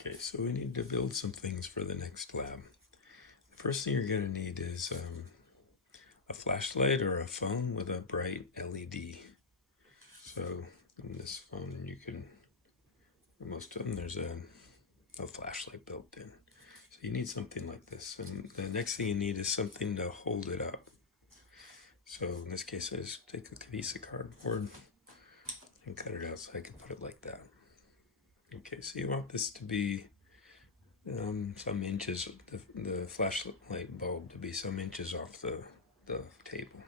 Okay, so we need to build some things for the next lab. The first thing you're going to need is a flashlight or a phone with a bright LED. So in this phone, you can, most of them, there's a flashlight built in. So you need something like this. And the next thing you need is something to hold it up. So in this case, I just take a piece of cardboard and cut it out so I can put it like that. Okay, so you want this to be some inches, the flashlight bulb to be some inches off the table.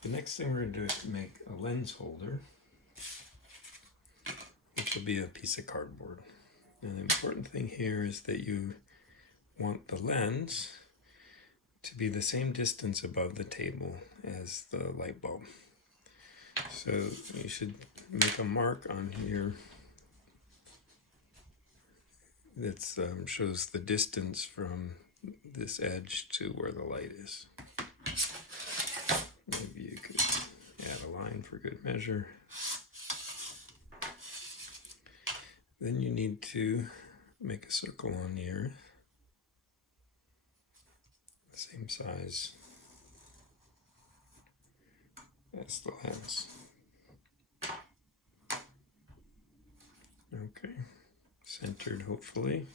The next thing we're going to do is make a lens holder, which will be a piece of cardboard. And the important thing here is that you want the lens to be the same distance above the table as the light bulb. So you should make a mark on here that shows the distance from this edge to where the light is. Maybe you could add a line for good measure. Then you need to make a circle on the earth, the same size as the lens. Okay, centered hopefully.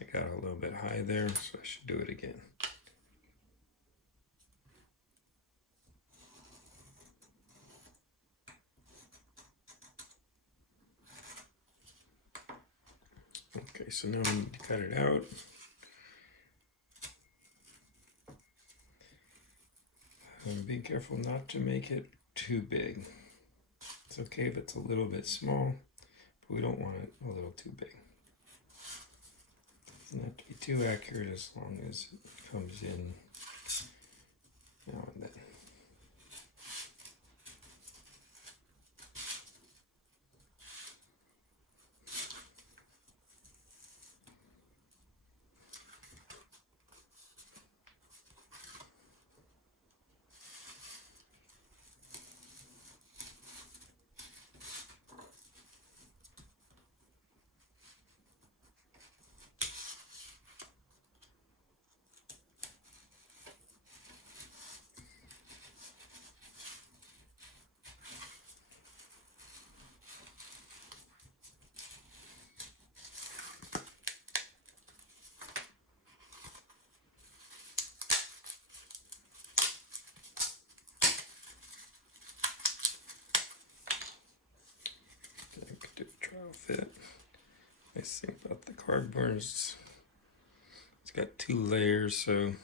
I got a little bit high there, so I should do it again. Okay, so now we need to cut it out. Be careful not to make it too big. It's okay if it's a little bit small, but we don't want it a little too big. It doesn't have to be too accurate as long as it comes in now and then. Do a trial fit. Nice thing about the cardboard is it's got two layers, so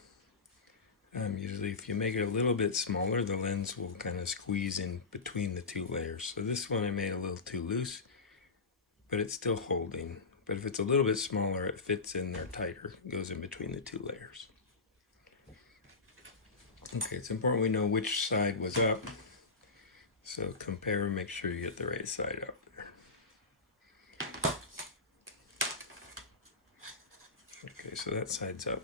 usually if you make it a little bit smaller, the lens will kind of squeeze in between the two layers. So this one I made a little too loose, but it's still holding. But if it's a little bit smaller, it fits in there tighter. It goes in between the two layers. Okay, it's important we know which side was up. So compare and make sure you get the right side up there. Okay, so that side's up.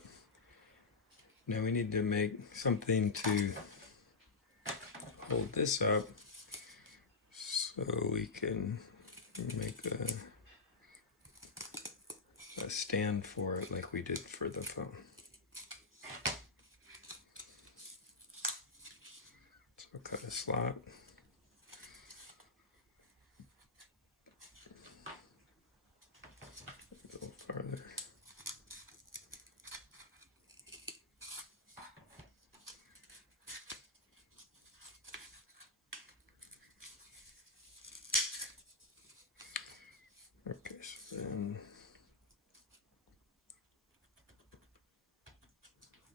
Now we need to make something to hold this up so we can make a stand for it like we did for the phone. So cut a slot. A little farther. Okay, so then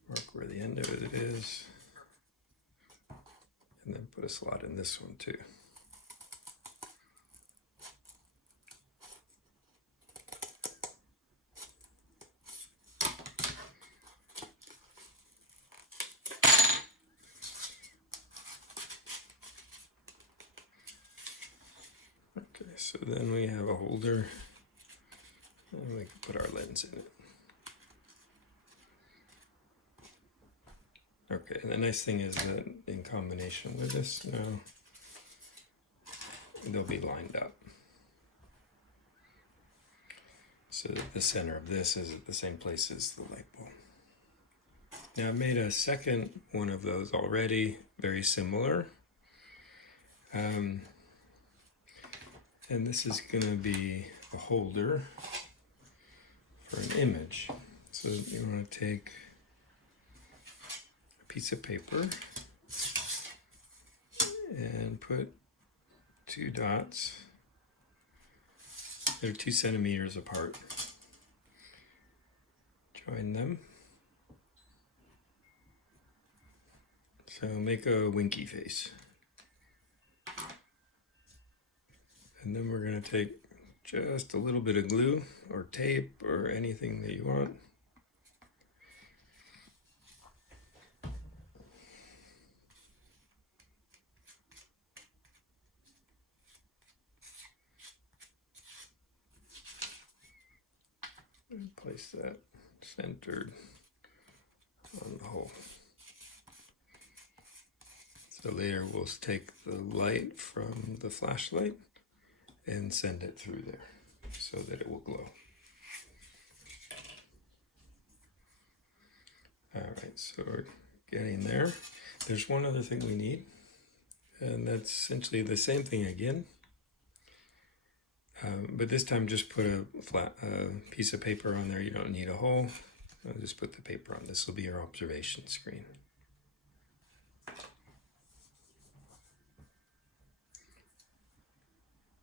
mark where the end of it is, and then put a slot in this one too. Okay, so then we have a holder, and we can put our lens in it. Okay, and the nice thing is that in combination with this now, they'll be lined up. So the center of this is at the same place as the light bulb. Now I've made a second one of those already, very similar. And this is going to be a holder for an image. So you want to take a piece of paper and put 2 dots. They're 2 centimeters apart. Join them. So make a winky face. And then we're going to take just a little bit of glue or tape or anything that you want. And place that centered on the hole. So later we'll take the light from the flashlight and send it through there so that it will glow. All right, so we're getting there. There's one other thing we need, and that's essentially the same thing again. But this time just put a flat piece of paper on there. You don't need a hole. I'll just put the paper on. This will be your observation screen.